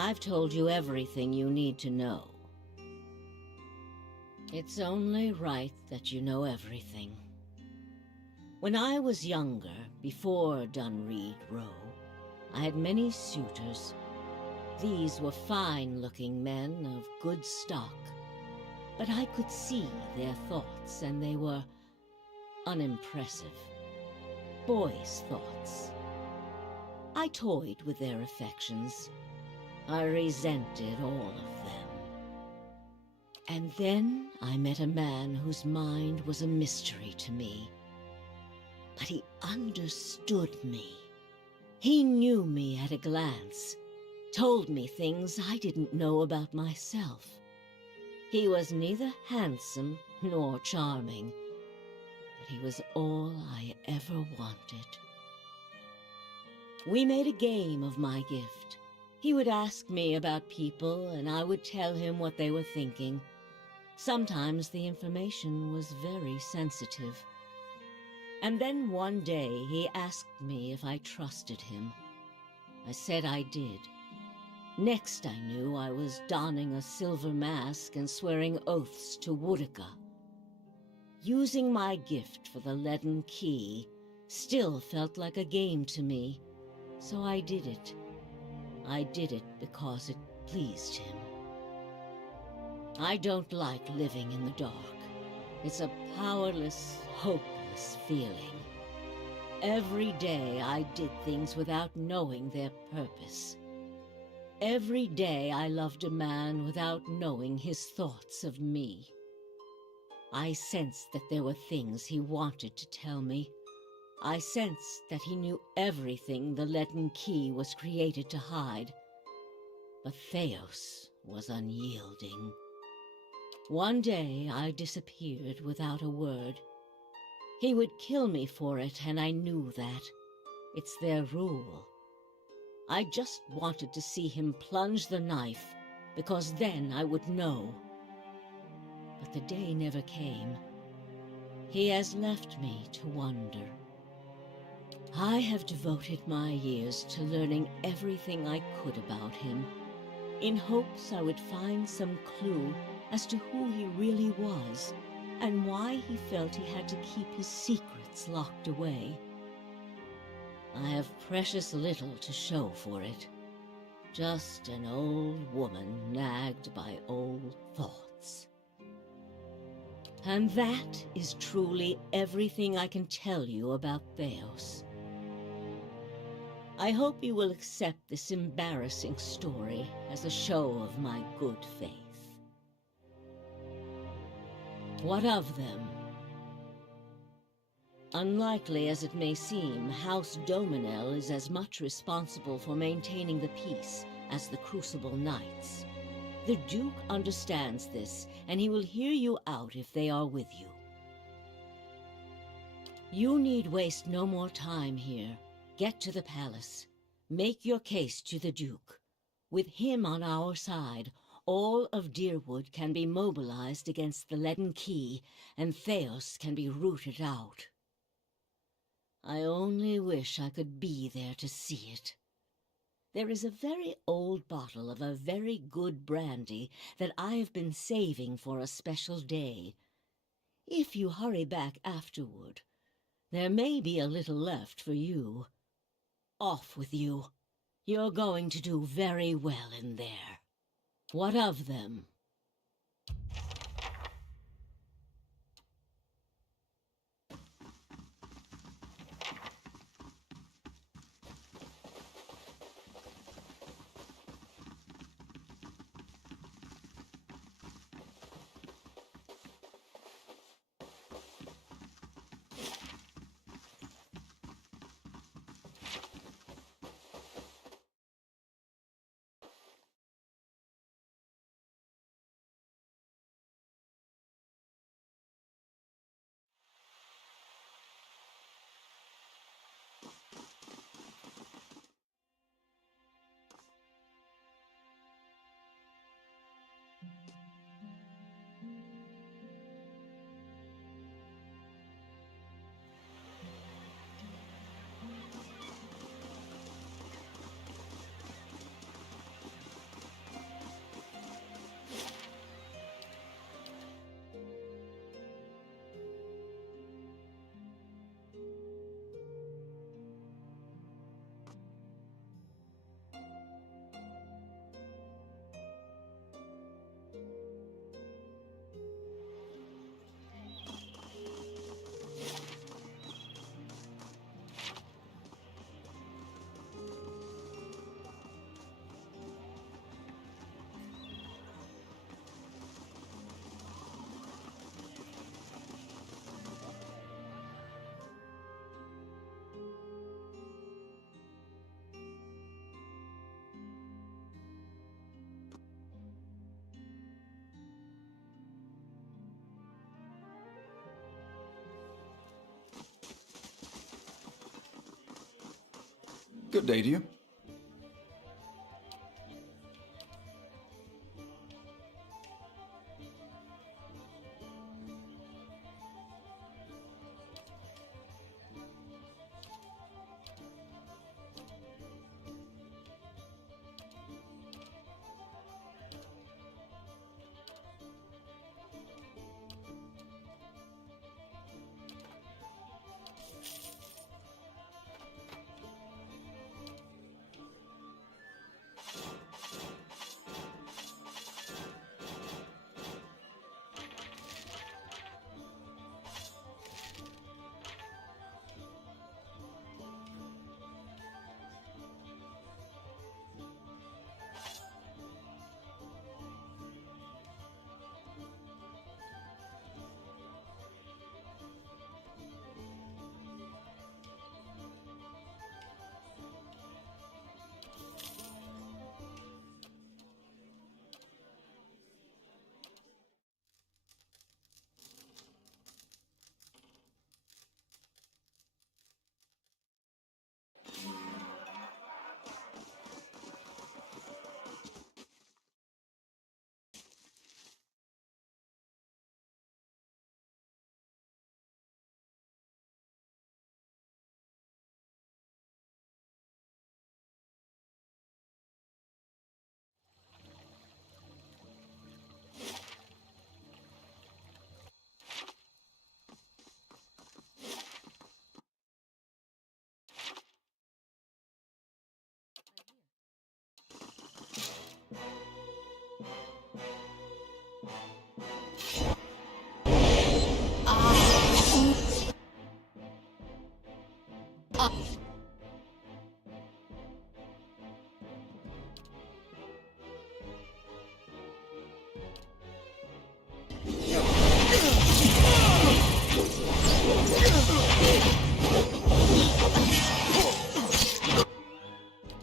I've told you everything you need to know. It's only right that you know everything. When I was younger, before Dunreed Row, I had many suitors. These were fine-looking men of good stock, but I could see their thoughts, and they were unimpressive. Boys' thoughts. I toyed with their affections. I resented all of them. And then I met a man whose mind was a mystery to me. But he understood me. He knew me at a glance, told me things I didn't know about myself. He was neither handsome nor charming, but he was all I ever wanted. We made a game of my gift. He would ask me about people, and I would tell him what they were thinking. Sometimes the information was very sensitive. And then one day he asked me if I trusted him. I said I did. Next I knew, I was donning a silver mask and swearing oaths to Woodica. Using my gift for the leaden key still felt like a game to me, so I did it. I did it because it pleased him. I don't like living in the dark. It's a powerless, hopeless feeling. Every day I did things without knowing their purpose. Every day I loved a man without knowing his thoughts of me. I sensed that there were things he wanted to tell me. I sensed that he knew everything the leaden key was created to hide. But Theos was unyielding. One day I disappeared without a word. He would kill me for it, and I knew that. It's their rule. I just wanted to see him plunge the knife, because then I would know. But the day never came. He has left me to wonder. I have devoted my years to learning everything I could about him, in hopes I would find some clue as to who he really was, and why he felt he had to keep his secrets locked away. I have precious little to show for it. Just an old woman nagged by old thoughts. And that is truly everything I can tell you about Theos. I hope you will accept this embarrassing story as a show of my good faith. What of them? Unlikely as it may seem, House Dominel is as much responsible for maintaining the peace as the Crucible Knights. The Duke understands this, and he will hear you out if they are with you. You need waste no more time here. Get to the palace. Make your case to the Duke. With him on our side, all of Deerwood can be mobilized against the leaden key, and Theos can be rooted out. I only wish I could be there to see it. There is a very old bottle of a very good brandy that I have been saving for a special day. If you hurry back afterward, there may be a little left for you. Off with you. You're going to do very well in there. What of them? Good day to you.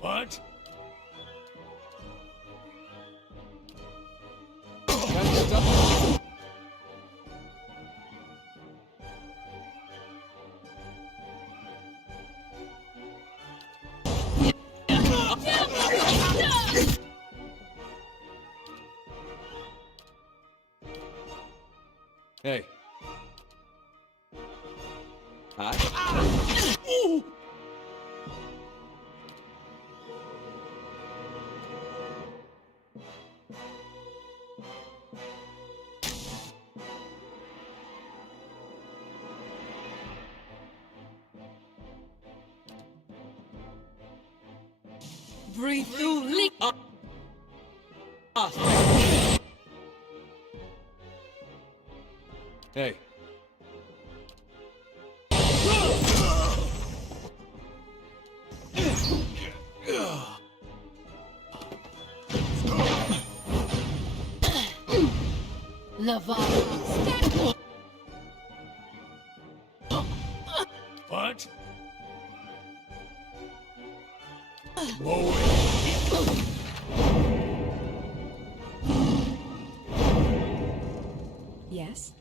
What? Hey. Hi. Breathe through leak. Hey. Lavada. What? Blow it. Yes?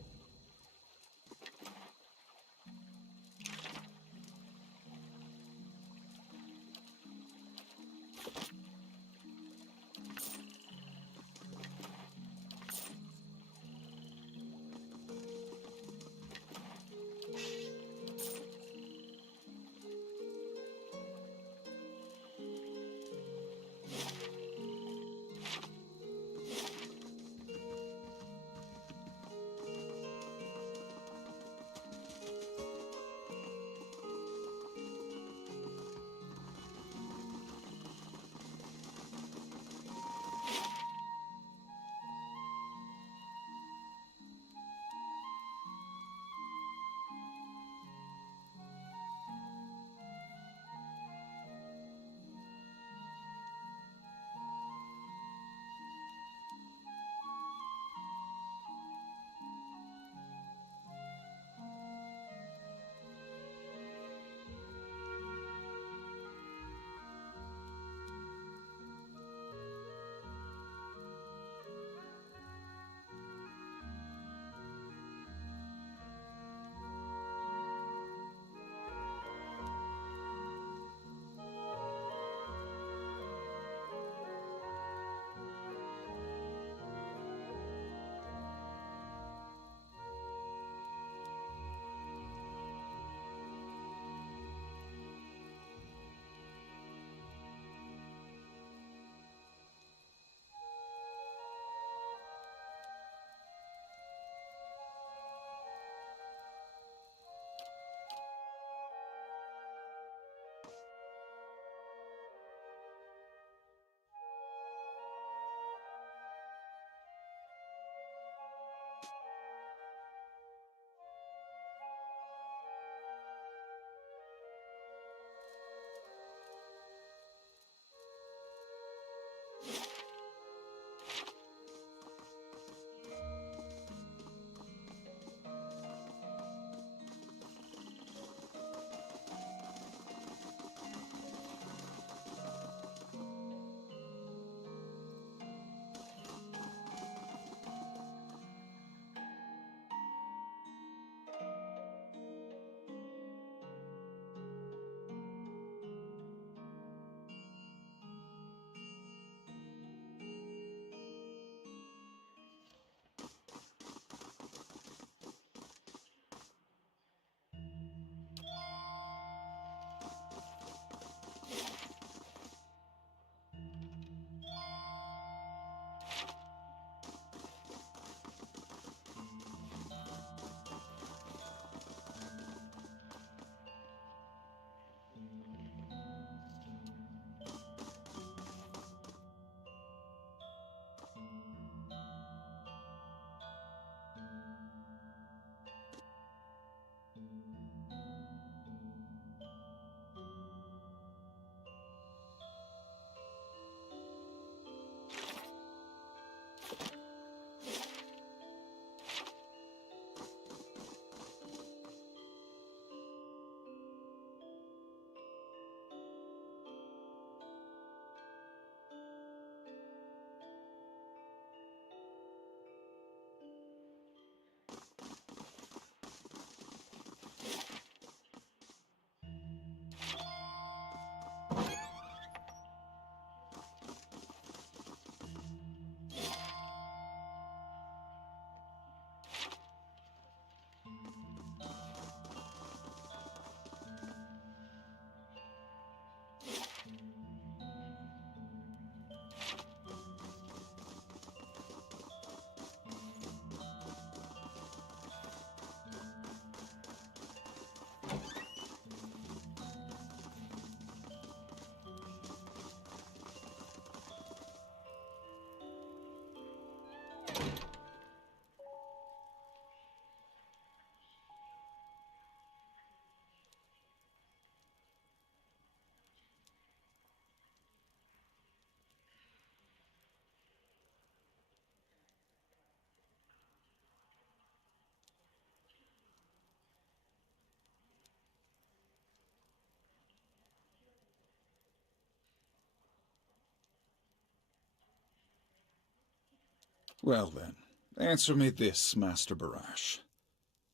Well then, answer me this, Master Barash.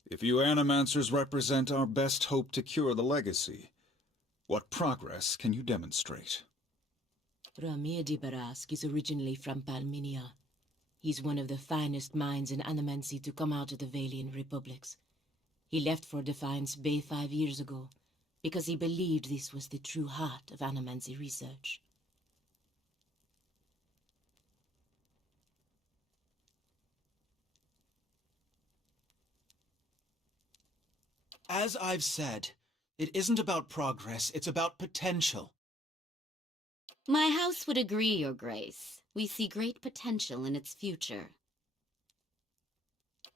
If you Animancers represent our best hope to cure the legacy, what progress can you demonstrate? Ramir de Barask is originally from Palminia. He's one of the finest minds in Animancy to come out of the Valian Republics. He left for Defiance Bay 5 years ago, because he believed this was the true heart of Animancy research. As I've said, it isn't about progress, it's about potential. My house would agree, Your Grace. We see great potential in its future.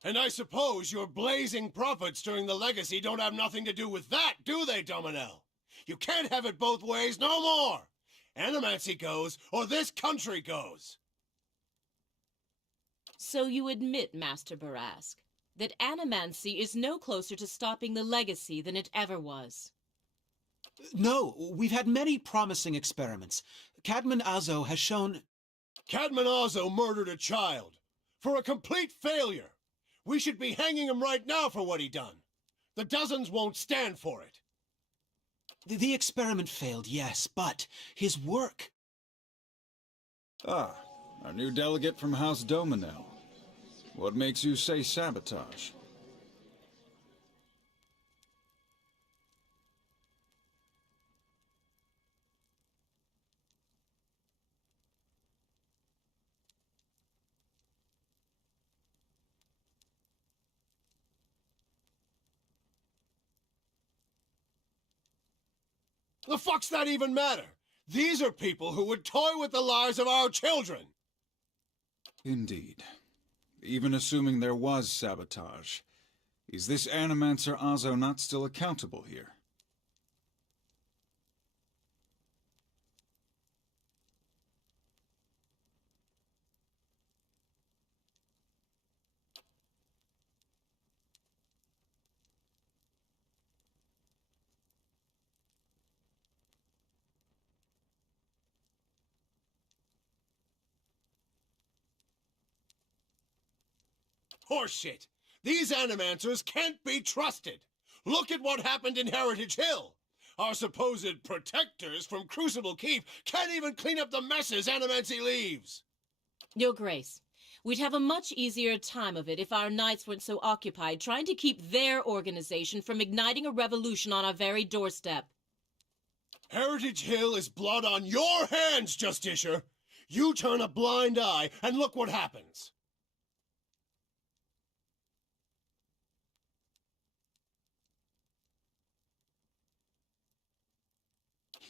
And I suppose your blazing profits during the legacy don't have nothing to do with that, do they, Dominel? You can't have it both ways no more! Animancy goes, or this country goes! So you admit, Master Barask, that Animancy is no closer to stopping the legacy than it ever was. No, we've had many promising experiments. Cadman Azo has shown... Cadman Azo murdered a child. For a complete failure. We should be hanging him right now for what he done. The dozens won't stand for it. The experiment failed, yes, but his work... Ah, our new delegate from House Dominel. What makes you say sabotage? The fuck's that even matter? These are people who would toy with the lives of our children. Indeed. Even assuming there was sabotage, is this Animancer Azo not still accountable here? Horseshit! These Animancers can't be trusted! Look at what happened in Heritage Hill! Our supposed protectors from Crucible Keep can't even clean up the messes Animancy leaves! Your Grace, we'd have a much easier time of it if our knights weren't so occupied trying to keep their organization from igniting a revolution on our very doorstep. Heritage Hill is blood on your hands, Justiciar! You turn a blind eye, and look what happens!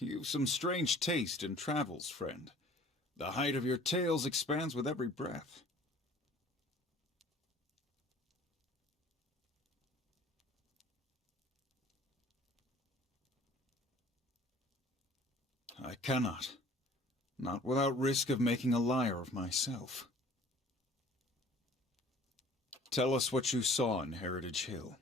You've some strange taste in travels, friend. The height of your tales expands with every breath. I cannot. Not without risk of making a liar of myself. Tell us what you saw in Heritage Hill.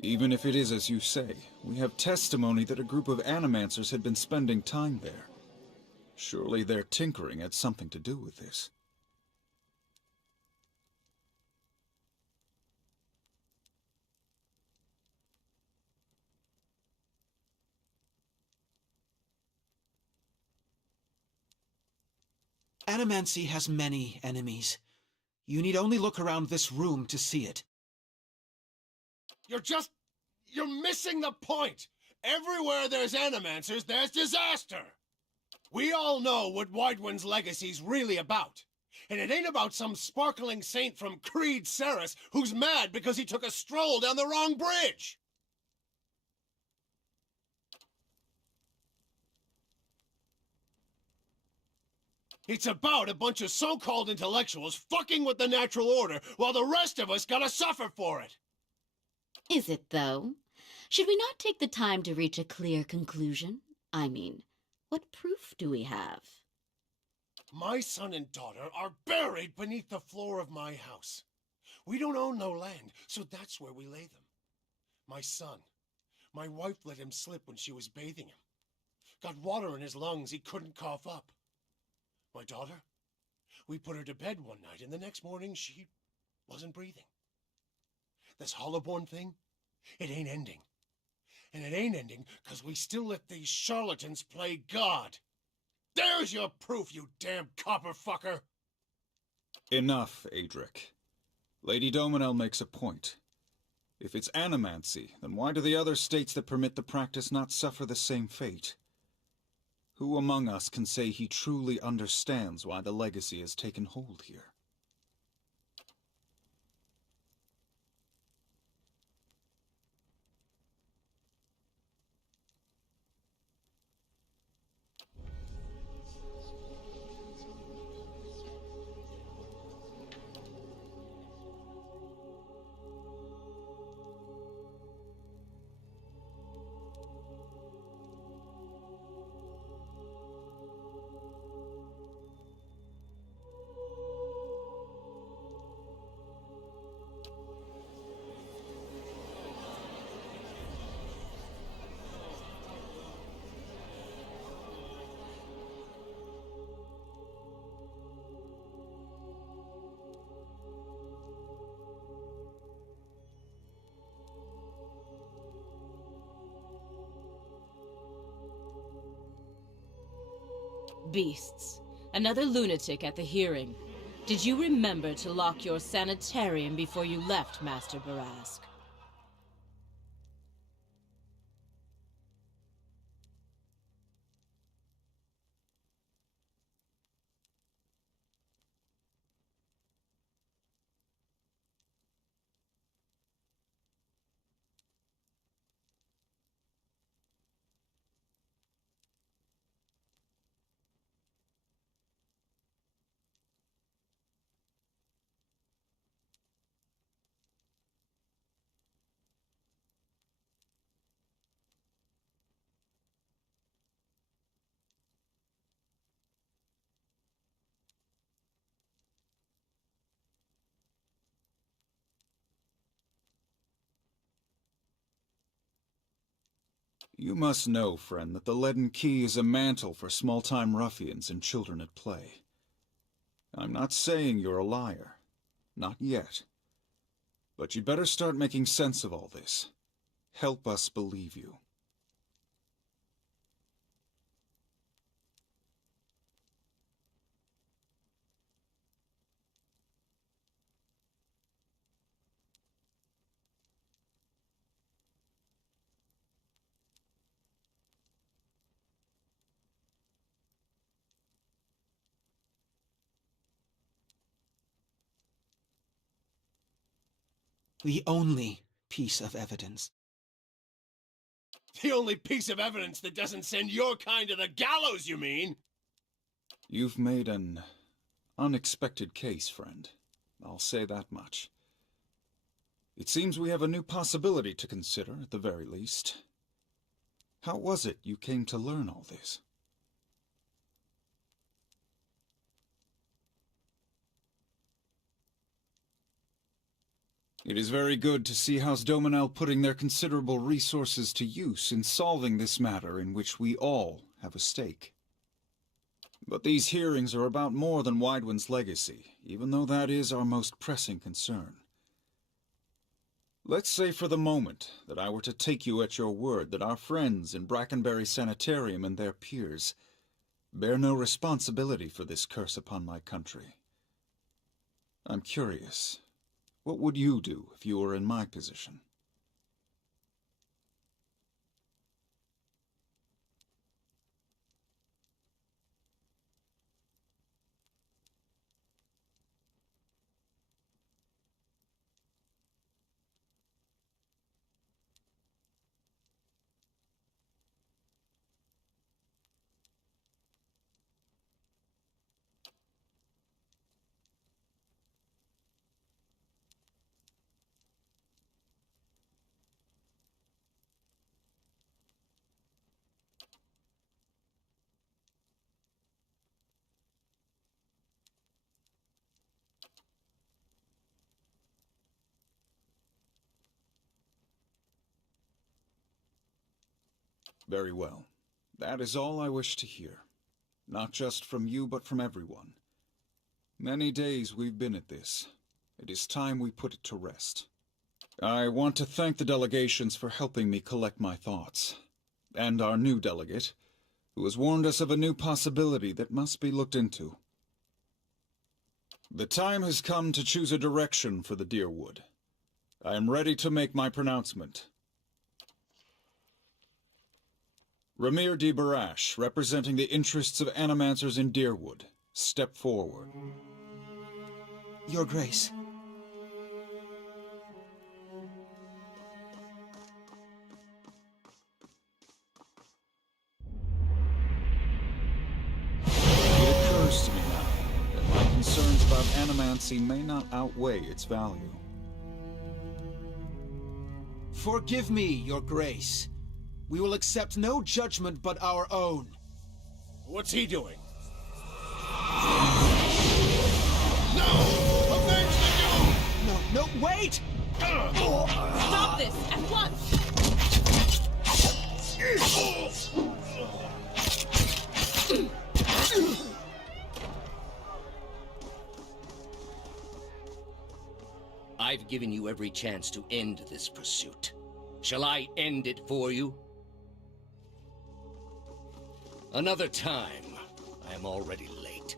Even if it is as you say, we have testimony that a group of Animancers had been spending time there. Surely their tinkering had something to do with this. Animancy has many enemies. You need only look around this room to see it. You're missing the point! Everywhere there's Animancers, there's disaster! We all know what Widewind's legacy's really about. And it ain't about some sparkling saint from Creed Ceres who's mad because he took a stroll down the wrong bridge! It's about a bunch of so-called intellectuals fucking with the natural order while the rest of us gotta suffer for it! Is it, though? Should we not take the time to reach a clear conclusion? I mean, what proof do we have? My son and daughter are buried beneath the floor of my house. We don't own no land, so that's where we lay them. My son. My wife let him slip when she was bathing him. Got water in his lungs he couldn't cough up. My daughter, we put her to bed one night, and the next morning she wasn't breathing. This Hollowborn thing, it ain't ending. And it ain't ending because we still let these charlatans play God. There's your proof, you damn copper fucker! Enough, Adric. Lady Dominel makes a point. If it's animancy, then why do the other states that permit the practice not suffer the same fate? Who among us can say he truly understands why the legacy has taken hold here? Beasts. Another lunatic at the hearing. Did you remember to lock your sanitarium before you left, Master Barask? You must know, friend, that the leaden key is a mantle for small-time ruffians and children at play. I'm not saying you're a liar. Not yet. But you'd better start making sense of all this. Help us believe you. The only piece of evidence. The only piece of evidence that doesn't send your kind to the gallows, you mean? You've made an unexpected case, friend. I'll say that much. It seems we have a new possibility to consider, at the very least. How was it you came to learn all this? It is very good to see House Dominel putting their considerable resources to use in solving this matter in which we all have a stake. But these hearings are about more than Widewind's legacy, even though that is our most pressing concern. Let's say for the moment that I were to take you at your word that our friends in Brackenbury Sanitarium and their peers bear no responsibility for this curse upon my country. I'm curious. What would you do if you were in my position? Very well. That is all I wish to hear. Not just from you, but from everyone. Many days we've been at this. It is time we put it to rest. I want to thank the delegations for helping me collect my thoughts. And our new delegate, who has warned us of a new possibility that must be looked into. The time has come to choose a direction for the Deerwood. I am ready to make my pronouncement. Ramir de Barash, representing the interests of animancers in Deerwood, step forward. Your Grace. It occurs to me now that my concerns about animancy may not outweigh its value. Forgive me, Your Grace. We will accept no judgment but our own. What's he doing? No! Avenge the dude! No, wait! Stop this at once! I've given you every chance to end this pursuit. Shall I end it for you? Another time. I am already late.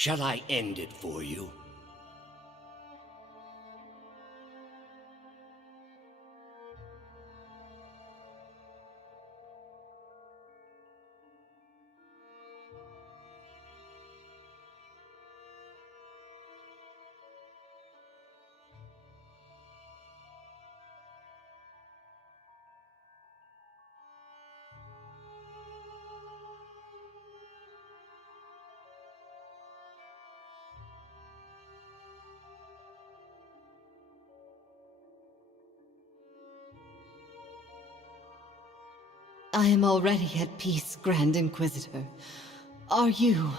Shall I end it for you? I am already at peace, Grand Inquisitor. Are you?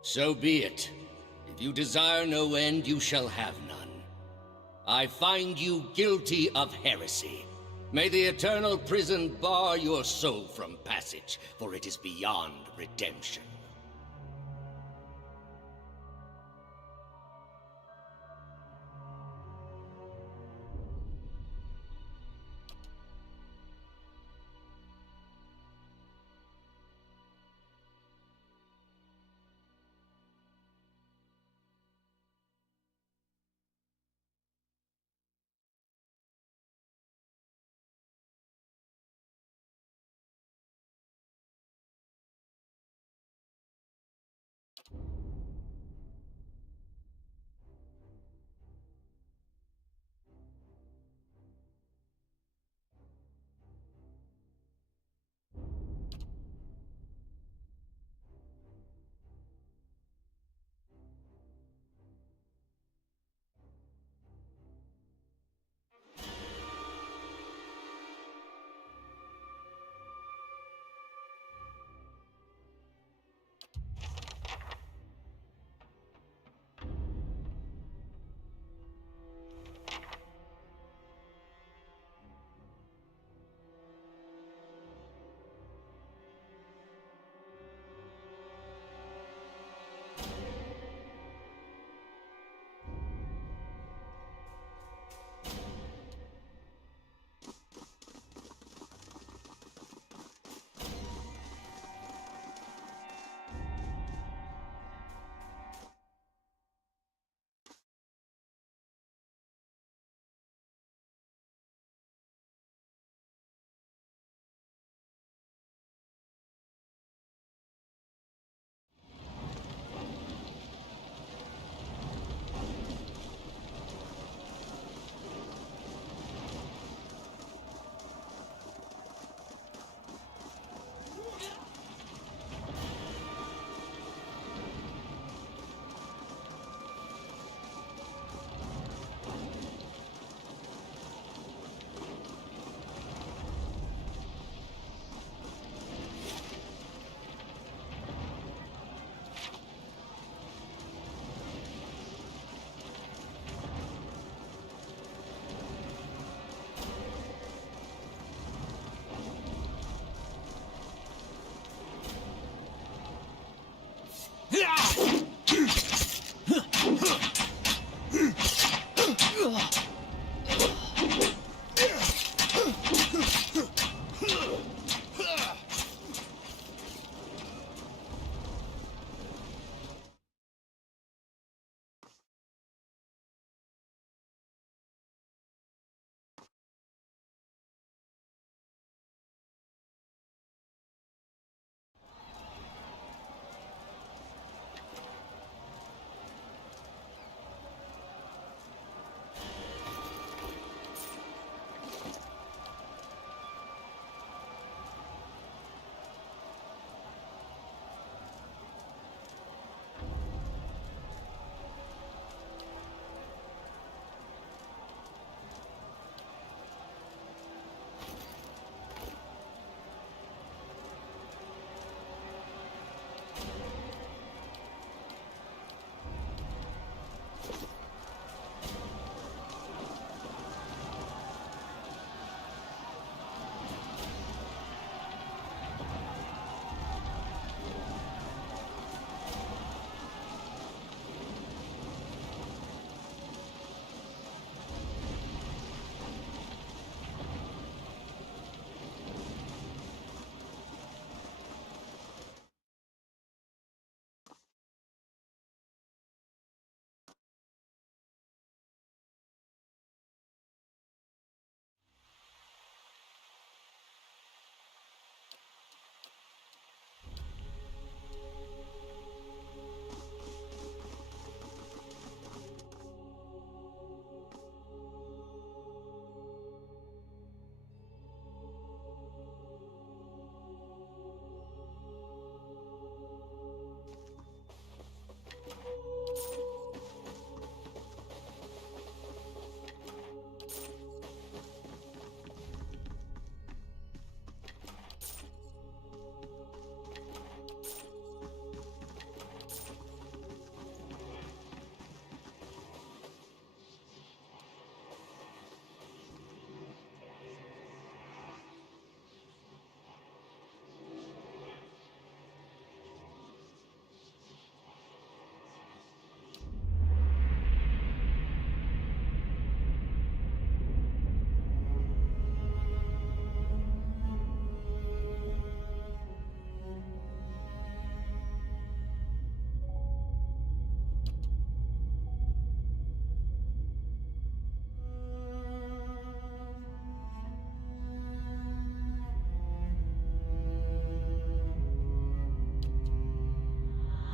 So be it. If you desire no end, you shall have none. I find you guilty of heresy. May the eternal prison bar your soul from passage, for it is beyond redemption.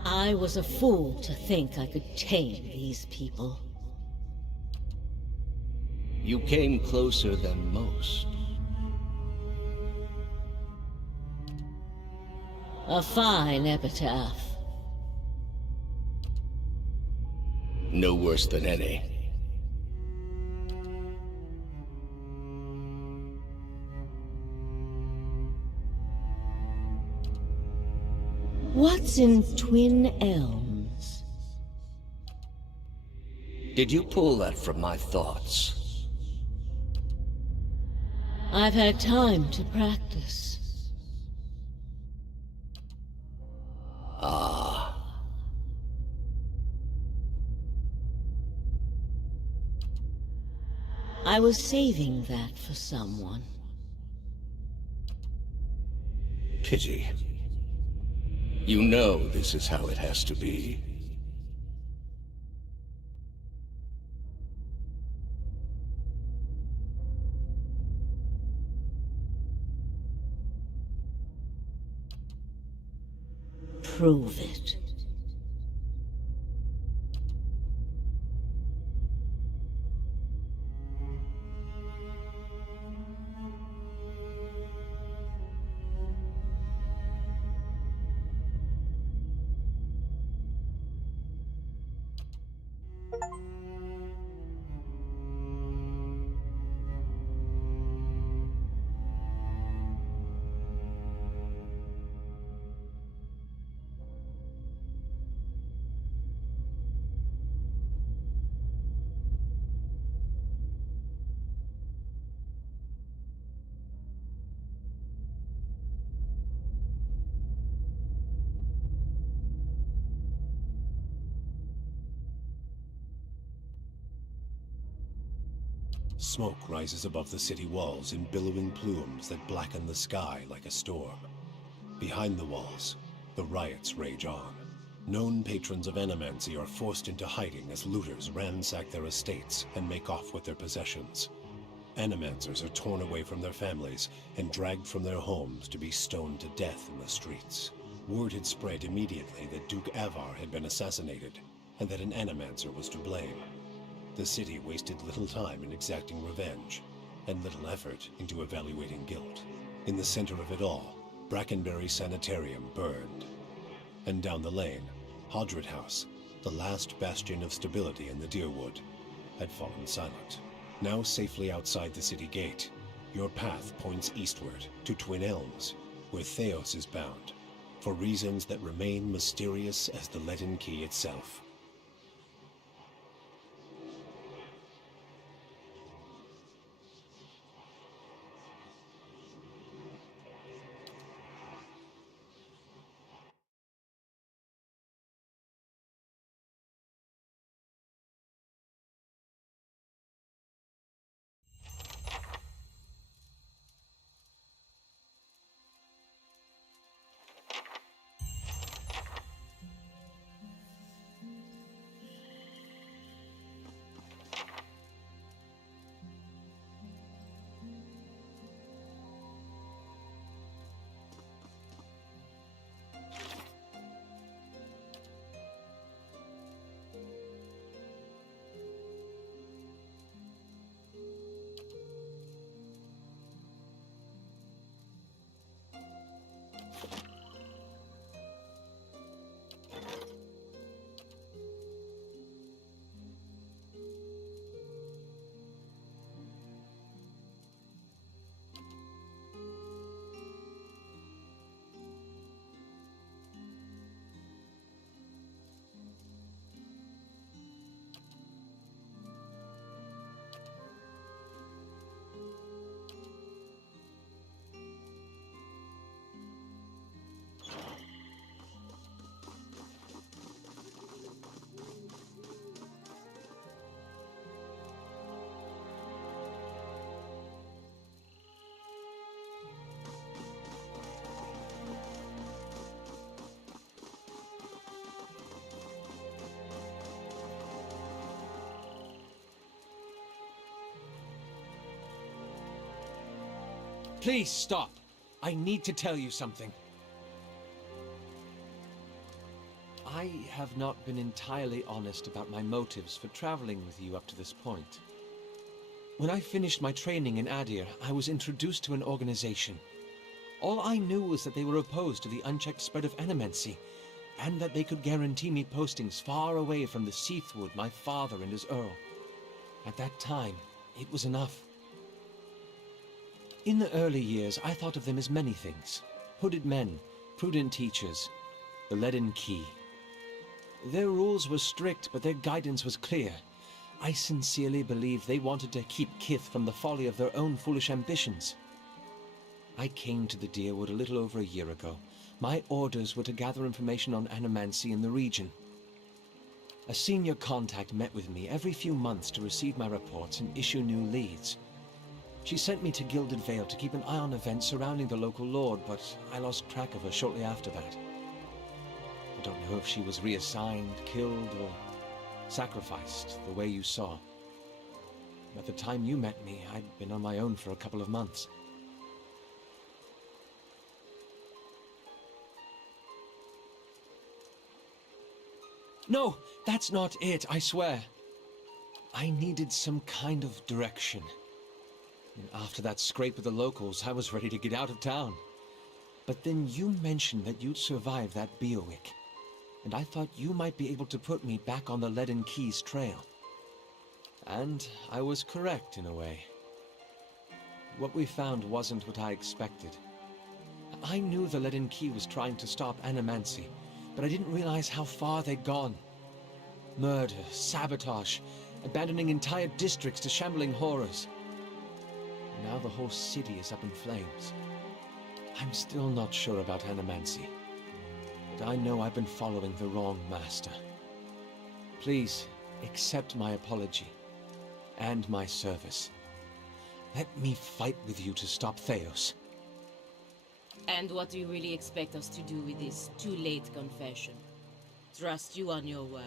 I was a fool to think I could tame these people. You came closer than most. A fine epitaph. No worse than any. What's in Twin Elms? Did you pull that from my thoughts? I've had time to practice. Ah. I was saving that for someone. Pity. You know this is how it has to be. Prove it. Smoke rises above the city walls in billowing plumes that blacken the sky like a storm. Behind the walls, the riots rage on. Known patrons of Animancy are forced into hiding as looters ransack their estates and make off with their possessions. Animancers are torn away from their families and dragged from their homes to be stoned to death in the streets. Word had spread immediately that Duke Avar had been assassinated, and that an Animancer was to blame. The city wasted little time in exacting revenge, and little effort into evaluating guilt. In the center of it all, Brackenberry Sanitarium burned. And down the lane, Hodred House, the last bastion of stability in the Deerwood, had fallen silent. Now safely outside the city gate, your path points eastward to Twin Elms, where Theos is bound, for reasons that remain mysterious as the leaden key itself. Please stop. I need to tell you something. I have not been entirely honest about my motives for traveling with you up to this point. When I finished my training in Adir, I was introduced to an organization. All I knew was that they were opposed to the unchecked spread of animancy, and that they could guarantee me postings far away from the Seathwood my father and his Earl. At that time, it was enough. In the early years, I thought of them as many things. Hooded men, prudent teachers, the leaden key. Their rules were strict, but their guidance was clear. I sincerely believe they wanted to keep Kith from the folly of their own foolish ambitions. I came to the Deerwood a little over a year ago. My orders were to gather information on animancy in the region. A senior contact met with me every few months to receive my reports and issue new leads. She sent me to Gilded Vale to keep an eye on events surrounding the local lord, but I lost track of her shortly after that. I don't know if she was reassigned, killed, or sacrificed the way you saw. At the time you met me, I'd been on my own for a couple of months. No, that's not it, I swear. I needed some kind of direction. And after that scrape with the locals, I was ready to get out of town. But then you mentioned that you'd survived that Beowick, and I thought you might be able to put me back on the Leaden Keys trail. And I was correct in a way. What we found wasn't what I expected. I knew the Leaden Key was trying to stop animancy, but I didn't realize how far they'd gone. Murder, sabotage, abandoning entire districts to shambling horrors. Now the whole city is up in flames. I'm still not sure about animancy, but I know I've been following the wrong master. Please, accept my apology, and my service. Let me fight with you to stop Theos. And what do you really expect us to do with this too-late confession? Trust you on your word?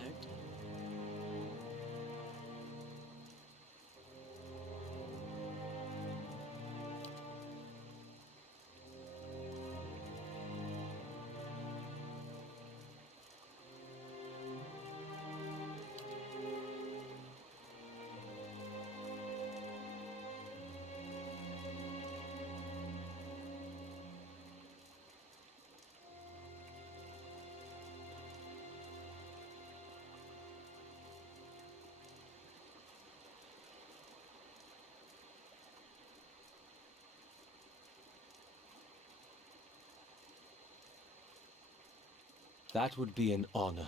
That would be an honor.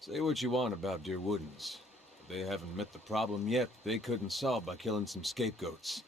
Say what you want about Dear Woodens. They haven't met the problem yet they couldn't solve by killing some scapegoats.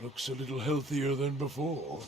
Looks a little healthier than before.